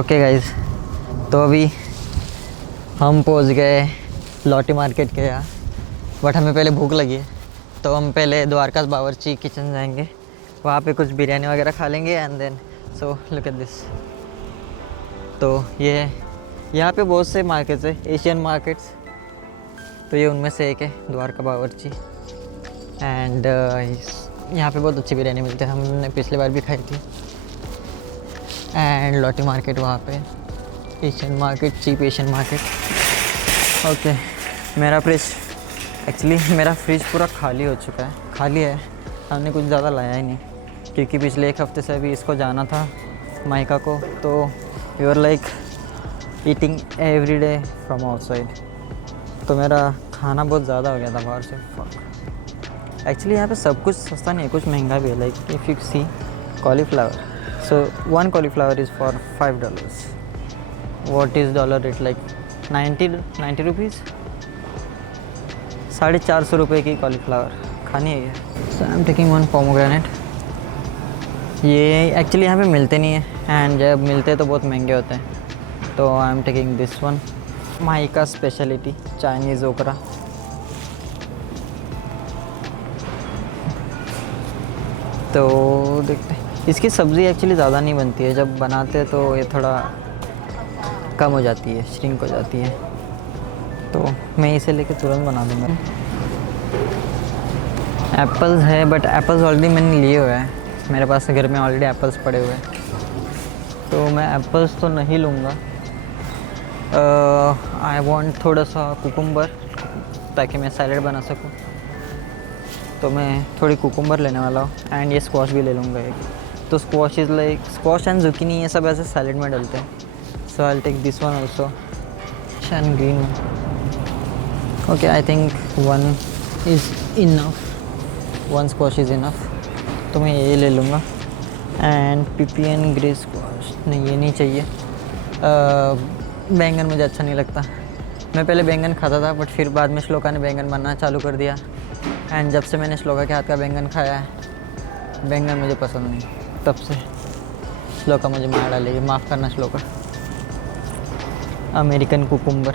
Okay guys, तो अभी हम पहुंच गए लॉटी मार्केट के यहाँ। बट हमें पहले भूख लगी है, तो हम पहले द्वारका बावर्ची किचन जाएंगे। वहाँ पे कुछ बिरयानी वगैरह खा लेंगे and then so look at this. तो ये है, यहाँ पे बहुत से मार्केट्स है, एशियन मार्केट्स। तो ये उनमें से एक है, द्वारका बावर्ची। एंड यहाँ पे बहुत अच्छी बिरयानी मिलती है, हमने पिछली बार भी खाई थी। एंड लॉटी मार्केट वहाँ पे, Asian market, cheap Asian market. Okay, मेरा फ्रिज पूरा खाली हो चुका है, खाली है। हमने कुछ ज़्यादा लाया ही नहीं, क्योंकि पिछले एक हफ्ते से अभी इसको जाना था माइका को, तो we were like eating every day from outside. तो मेरा खाना बहुत ज़्यादा हो गया था बाहर से। एक्चुअली यहाँ पे सब कुछ सस्ता नहीं है, कुछ महंगा भी है। Like if you see cauliflower, so one cauliflower is for $5. What is dollar rate, like 90 rupees? 450 रुपये की कॉलीफ्लावर खानी है ये। So I am taking one pomegranate. ये एक्चुअली यहाँ पे मिलते नहीं है, एंड जब मिलते हैं तो बहुत महंगे होते हैं। तो आई am taking this one, mica speciality Chinese ओकरा। तो देखते हैं, इसकी सब्ज़ी एक्चुअली ज़्यादा नहीं बनती है, जब बनाते हैं तो ये थोड़ा कम हो जाती है, श्रिंक हो जाती है। तो मैं इसे लेके तुरंत बना दूँगा। एप्पल्स है, बट एप्पल्स ऑलरेडी मैंने लिए हुए हैं, मेरे पास घर में ऑलरेडी एप्पल्स पड़े हुए हैं, तो मैं एप्पल्स तो नहीं लूँगा। आई वांट थोड़ा सा कुकुम्बर, ताकि मैं सैलेड बना सकूँ। तो मैं थोड़ी कुकुम्बर लेने वाला हूँ, एंड ये स्क्वाश भी ले लूँगा एक। तो squash is like, squash and zucchini ये सब ऐसे सैलेड में डलते हैं। So I will take this one also, and green one. Okay, I think one is enough, one squash is enough. तो मैं ये ले लूँगा। एंड पिपियन ग्रे स्क्वाश, नहीं ये नहीं चाहिए। बैंगन मुझे अच्छा नहीं लगता। मैं पहले बैंगन खाता था, बट फिर बाद में श्लोका ने बैंगन बनाना चालू कर दिया, एंड जब से मैंने श्लोका के हाथ का बैंगन खाया है, बैंगन मुझे पसंद नहीं। तब से श्लोका मुझे मार डालेगी, माफ़ करना shloka. American cucumber,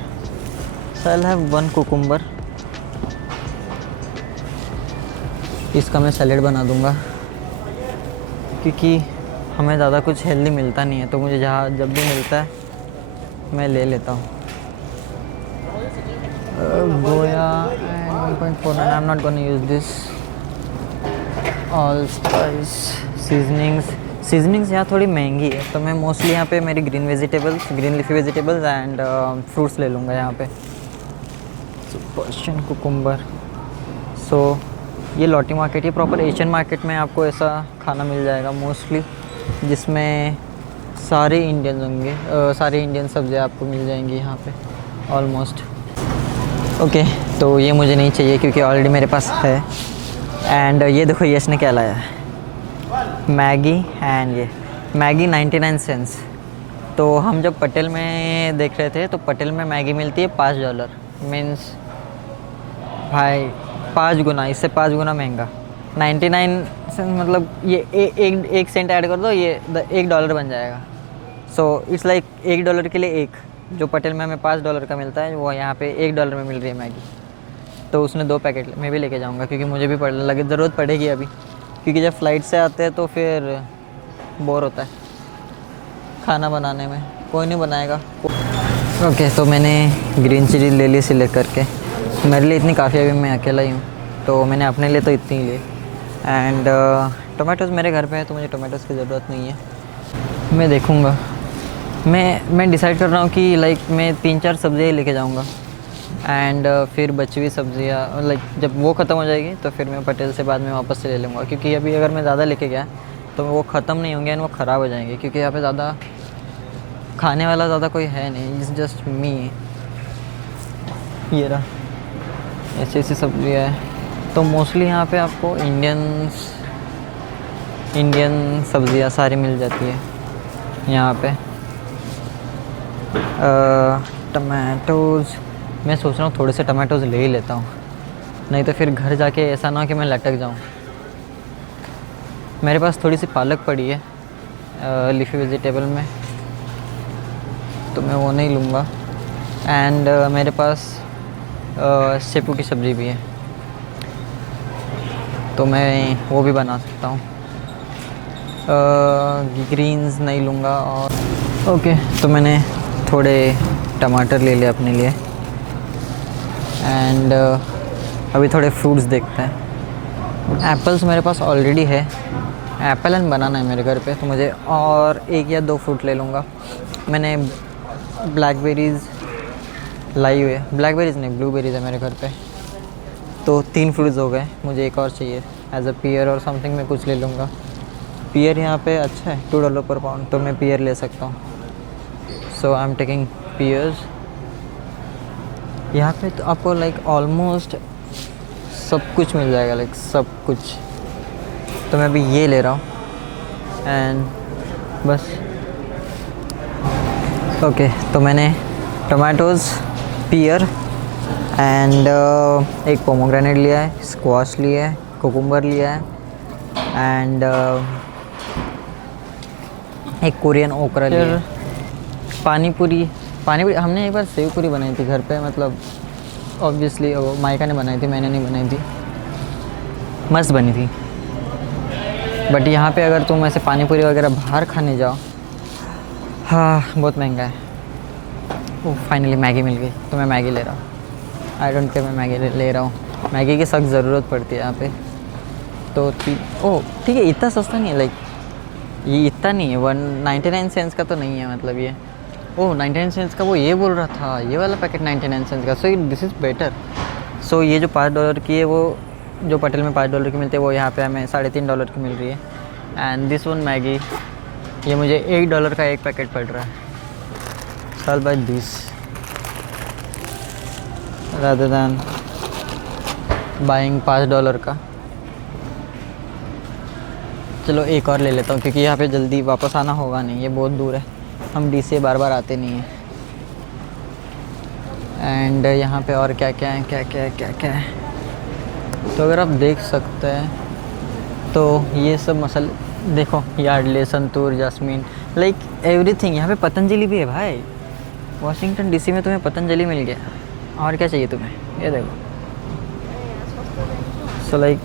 so I will have one cucumber. इसका मैं सैलेड बना दूंगा, क्योंकि हमें ज़्यादा कुछ हेल्दी मिलता नहीं है, तो मुझे जब भी मिलता है मैं ले लेता हूँ। गोया and 1.49, I am not gonna use this. All spice, seasonings यहाँ थोड़ी महंगी है, तो मैं मोस्टली यहाँ पे मेरी green leafy vegetables and fruits ले लूँगा यहाँ पे। Persian cucumber. सो ये लॉटी मार्केट, ये प्रॉपर एशियन मार्केट में आपको ऐसा खाना मिल जाएगा मोस्टली, जिसमें सारे इंडियन होंगे, सारे इंडियन सब्जियाँ आपको मिल जाएंगी यहाँ पे ऑलमोस्ट। ओके, तो ये मुझे नहीं चाहिए, क्योंकि ऑलरेडी मेरे पास है। एंड ये देखो, ये इसने क्या लाया है, मैगी। एंड ये मैगी 99 सेंट्स। तो हम जब पटेल में देख रहे थे, तो पटेल में मैगी मिलती है $5। मीन्स भाई 5 गुना, इससे 5 गुना महंगा। 99 सेंट मतलब ये एक सेंट ऐड कर दो, ये $1 बन जाएगा। सो इट्स लाइक $1 के लिए एक, जो पटेल में हमें $5 का मिलता है, वो यहाँ पे $1 में मिल रही है मैगी। तो उसने 2 पैकेट मैं भी लेके जाऊँगा, क्योंकि मुझे भी ज़रूरत पड़ेगी अभी, क्योंकि जब फ्लाइट से आते हैं तो फिर बोर होता है खाना बनाने में, कोई नहीं बनाएगा। ओके, तो मैंने ग्रीन चिली ले ली सिलेक्ट करके। मेरे लिए इतनी काफ़ी, अभी मैं अकेला ही हूँ, तो मैंने अपने लिए तो इतनी ही ली। एंड टोमेटोज़ मेरे घर पे है, तो मुझे टोमेटोज़ की ज़रूरत नहीं है। मैं देखूँगा, मैं डिसाइड कर रहा हूँ कि लाइक मैं 3-4 सब्ज़ियाँ ही लेके जाऊँगा, एंड फिर बची हुई सब्ज़ियाँ लाइक जब वो ख़त्म हो जाएगी, तो फिर मैं पटेल से बाद में वापस से ले लूँगा। क्योंकि अभी अगर मैं ज़्यादा लेके गया तो वो ख़त्म नहीं होंगे एंड वो ख़राब हो जाएंगे, क्योंकि यहाँ पे ज़्यादा खाने वाला ज़्यादा कोई है नहीं, इट्स जस्ट मी। ये रहा, ऐसी सब्ज़ियाँ है। तो मोस्टली यहाँ पे आपको इंडियन सब्ज़ियाँ सारी मिल जाती है यहाँ पे। टमाटोज़, मैं सोच रहा हूँ थोड़े से टमाटोज़ ले ही लेता हूँ, नहीं तो फिर घर जाके ऐसा ना हो कि मैं लटक जाऊँ। मेरे पास थोड़ी सी पालक पड़ी है लीफी वेजिटेबल में, तो मैं वो नहीं लूँगा। एंड मेरे पास शेपू की सब्ज़ी भी है, तो मैं वो भी बना सकता हूँ। ग्रीन्स नहीं लूँगा। और ओके, तो मैंने थोड़े टमाटर ले लिए अपने लिए। एंड अभी थोड़े फ्रूट्स देखते हैं। एप्पल्स मेरे पास ऑलरेडी है, एप्पल एंड बनाना है मेरे घर पे, तो मुझे और 1 या 2 फ्रूट ले लूँगा। मैंने ब्लैकबेरीज़ लाई हुई है, ब्लैकबेरीज़ नहीं, ब्लूबेरीज़ है मेरे घर पे, तो 3 फ्रूट्स हो गए। मुझे एक और चाहिए एज अ पियर और समथिंग, मैं कुछ ले लूँगा। पियर यहाँ पे अच्छा है, $2 पर पाउंड, तो मैं पियर ले सकता हूँ। सो आई एम टेकिंग पियर्स। यहाँ पे तो आपको लाइक ऑलमोस्ट सब कुछ मिल जाएगा, लाइक सब कुछ। तो मैं अभी ये ले रहा हूँ एंड बस। ओके, तो मैंने टमाटोज़, पियर एंड एक पोमोग्रेनेट लिया है, स्क्वाश लिया है, कुकुम्बर लिया है एंड एक कोरियन ओकरा लिया है। पानी पूरी हमने एक बार सेव पूरी बनाई थी घर पे, मतलब ऑब्वियसली वो माइका ने बनाई थी, मैंने नहीं बनाई थी, मस्त बनी थी। बट यहाँ पे अगर तुम ऐसे पानी पूरी वगैरह बाहर खाने जाओ, हाँ बहुत महंगा है। ओह फाइनली मैगी मिल गई, तो मैं मैगी ले रहा हूँ। आई डोंट केयर, मैं मैगी ले रहा हूँ। मैगी की सख्त ज़रूरत पड़ती है यहाँ पे। तो ओह ठीक है, इतना सस्ता नहीं है, लाइक ये इतना नहीं है, 199 सेंट्स का तो नहीं है, मतलब ये ओह 99 सेंट्स का वो ये बोल रहा था, ये वाला पैकेट 99 सेंट्स का। So this is better. So ये जो $5 की है, वो जो पटेल में $5 की मिलती है, वो यहाँ पे हमें $3.5 की मिल रही है। एंड दिस वन मैगी, ये मुझे $8 का एक पैकेट पड़ रहा है। साल buy this rather than buying $5 का। चलो एक और ले लेता हूँ, क्योंकि यहाँ पे जल्दी वापस आना होगा नहीं, ये बहुत दूर है, हम डी से बार बार आते नहीं हैं। एंड यहाँ पे और क्या क्या है, क्या है, तो अगर आप देख सकते हैं तो ये सब मसाले देखो, Yardley, santoor, Jasmine, like everything. यहाँ पे पतंजलि भी है भाई, वाशिंगटन डीसी में तुम्हें पतंजलि मिल गया, और क्या चाहिए तुम्हें, ये देखो। सो लाइक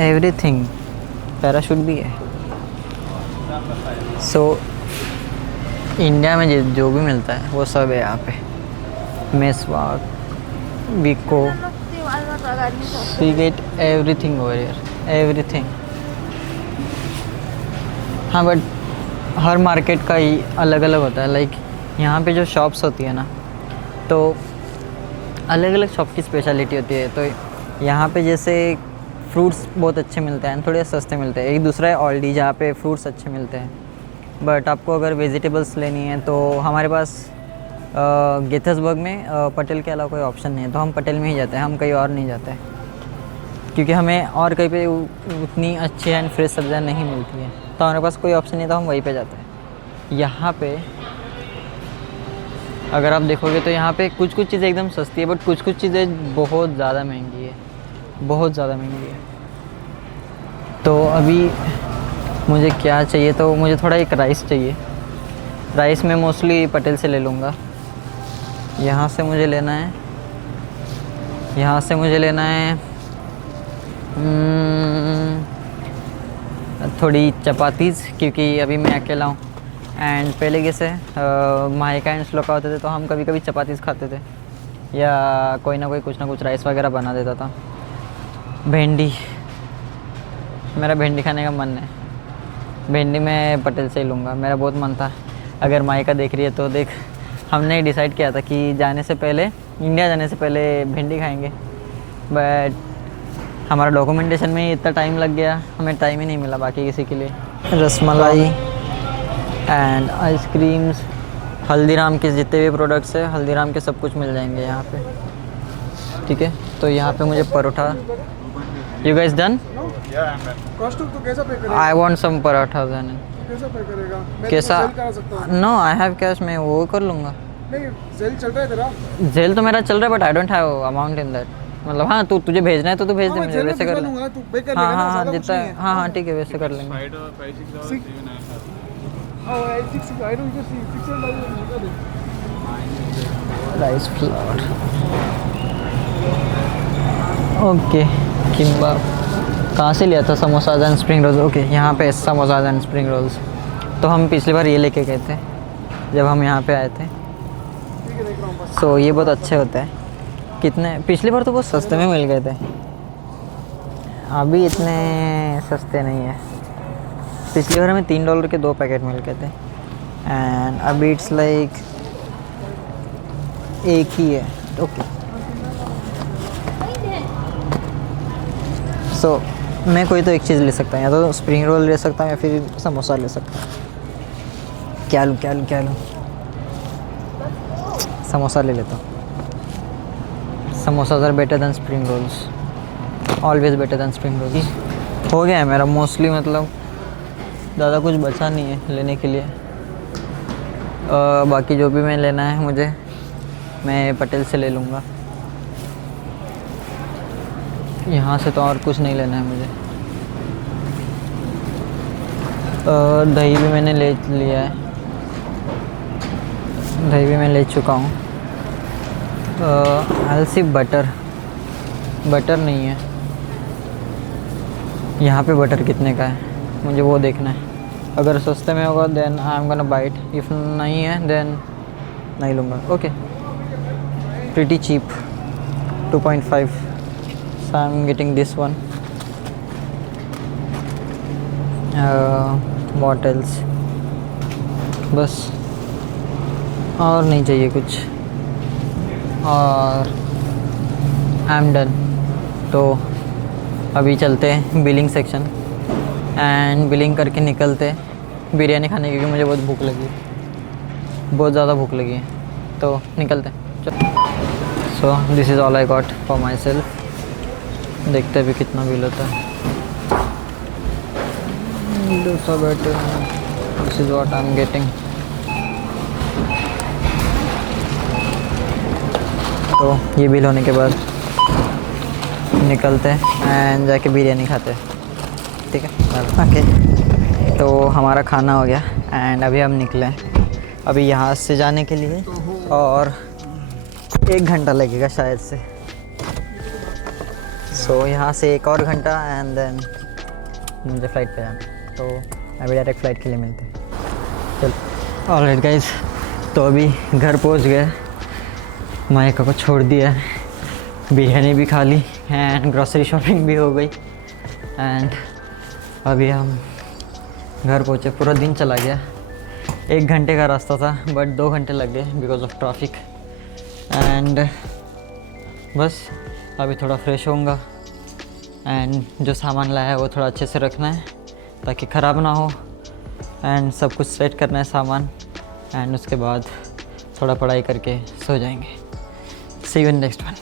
एवरीथिंग, पैराशूट भी है। सो इंडिया में जो भी मिलता है वो सब है यहाँ पे। मेसवाक, बिको, we get everything over here, everything. हाँ बट हर मार्केट का ही अलग अलग होता है। लाइक यहाँ पे जो शॉप्स होती है ना, तो अलग अलग शॉप की स्पेशलिटी होती है। तो यहाँ पे जैसे फ्रूट्स बहुत अच्छे मिलते हैं, थोड़े सस्ते मिलते हैं। एक दूसरा है ऑल्डी, जहाँ पे फ्रूट्स अच्छे मिलते हैं। बट आपको अगर वेजिटेबल्स लेनी है तो हमारे पास गेथर्सबर्ग में पटेल के अलावा कोई ऑप्शन नहीं है, तो हम पटेल में ही जाते हैं, हम कहीं और नहीं जाते, क्योंकि हमें और कहीं पे उतनी अच्छी एंड फ्रेश सब्जियाँ नहीं मिलती हैं। तो हमारे पास कोई ऑप्शन नहीं, तो हम वहीं पे जाते हैं। यहाँ पे अगर आप देखोगे तो यहाँ पे कुछ कुछ चीज़ें एकदम सस्ती है, बट कुछ कुछ चीज़ें बहुत ज़्यादा महंगी है, बहुत ज़्यादा महंगी है। तो अभी मुझे क्या चाहिए, तो मुझे थोड़ा एक राइस चाहिए। राइस मैं मोस्टली पटेल से ले लूँगा। यहाँ से मुझे लेना है, यहाँ से मुझे लेना है थोड़ी चपातीज़, क्योंकि अभी मैं अकेला हूँ। एंड पहले कैसे माइका एंड श्लोका होते थे, तो हम कभी कभी चपातीज़ खाते थे, या कोई ना कोई कुछ ना कुछ राइस वगैरह बना देता था। भिंडी, मेरा भिंडी खाने का मन है, भिंडी मैं पटेल से ही लूँगा, मेरा बहुत मन था। अगर माइका देख रही है तो देख, हमने डिसाइड किया था कि जाने से पहले, इंडिया जाने से पहले भिंडी खाएंगे, बट हमारा डॉक्यूमेंटेशन में इतना टाइम लग गया, हमें टाइम ही नहीं मिला बाकी किसी के लिए। रसमलाई एंड आइसक्रीम्स, हल्दीराम के जितने भी प्रोडक्ट्स है, हल्दीराम के सब कुछ मिल जाएंगे यहाँ पे, ठीक है। तो यहाँ पे मुझे परोठा, you guys done? I want some paratha then. कैसा पे करेगा? मैं कैसा? जेल करा सकता हूँ। नो आई हैव कैश, मैं वो कर लूँगा। नहीं, जेल चल रहा है तेरा? जेल तो मेरा चल रहा है, but I don't have amount in that. मतलब हाँ, तुझे भेजना है तो तू भेज दे मैं मुझे, जेल में वैसे कर भिजवा ले। दूंगा, तू पे कर हाँ लेगा ना, हाँ हाँ, ज़्यादा कुछ जितना, नहीं है। हाँ हाँ ठीक है, वैसे कर लेंगे। Oh, I fix it. I don't just see. Fix it. Rice flour, okay. Kimbap कहाँ से लिया था? Samosas and spring rolls. Okay, यहाँ पे समोसाज एंड स्प्रिंग रोल्स। तो हम पिछली बार ये लेके गए थे जब हम यहाँ पे आए थे। ठीक है, देख रहा हूँ बस। सो ये बहुत अच्छे होते हैं। कितने, पिछली बार तो बहुत सस्ते में मिल गए थे, अभी इतने सस्ते नहीं है। पिछली बार हमें $3 के 2 पैकेट मिल गए थे एंड अभी इट्स लाइक एक ही है। ओके, सो मैं कोई तो एक चीज़ ले सकता हूँ, या तो स्प्रिंग रोल ले सकता हूँ या फिर समोसा ले सकता हूँ। क्या लूँ क्या लूँ क्या लूँ? समोसा ले लेता हूँ। Samosas are better than spring rolls, always better than spring rolls. हो गया है मेरा मोस्टली, मतलब ज़्यादा कुछ बचा नहीं है लेने के लिए। बाकी जो भी मैं लेना है मुझे, मैं पटेल से ले लूँगा। यहाँ से तो और कुछ नहीं लेना है मुझे। दही भी मैंने ले लिया है, दही भी मैं ले चुका हूँ। सिर्फ बटर नहीं है यहाँ पे। बटर कितने का है मुझे वो देखना है। अगर सस्ते में होगा then I am gonna buy it, if नहीं है देन नहीं लूँगा। Okay, pretty cheap, 2.5, so I'm getting this one. What else? बस और नहीं चाहिए कुछ, और आई एम डन। तो अभी चलते हैं बिलिंग सेक्शन एंड बिलिंग करके निकलते हैं बिरयानी खाने, क्योंकि मुझे बहुत भूख लगी है, बहुत ज़्यादा भूख लगी है। तो निकलते हैं, चलो। So this is all I got for myself. देखते हैं अभी कितना बिल होता है। Dosa batter, this is what I am getting. तो ये बिल होने के बाद निकलते हैं एंड जाके बिरयानी खाते हैं, ठीक है? ओके, तो हमारा खाना हो गया एंड अभी हम निकले हैं अभी यहाँ से जाने के लिए, और 1 घंटा लगेगा शायद से। सो यहाँ से 1 और घंटा एंड देन मुझे फ़्लाइट पे जाना, तो अभी डायरेक्ट फ़्लाइट के लिए मिलते हैं। चलो, ऑलराइट गाइस, तो अभी घर पहुँच गए, मायका को छोड़ दिया, बिरयानी भी खा ली एंड ग्रॉसरी शॉपिंग भी हो गई एंड अभी हम घर पहुँचे। पूरा दिन चला गया, 1 घंटे का रास्ता था बट 2 घंटे लग गए बिकॉज ऑफ ट्रैफिक। एंड बस अभी थोड़ा फ्रेश होऊंगा एंड जो सामान लाया है वो थोड़ा अच्छे से रखना है ताकि ख़राब ना हो, एंड सब कुछ सेट करना है सामान, एंड उसके बाद थोड़ा पढ़ाई करके सो जाएंगे। सी यू इन नेक्स्ट वन।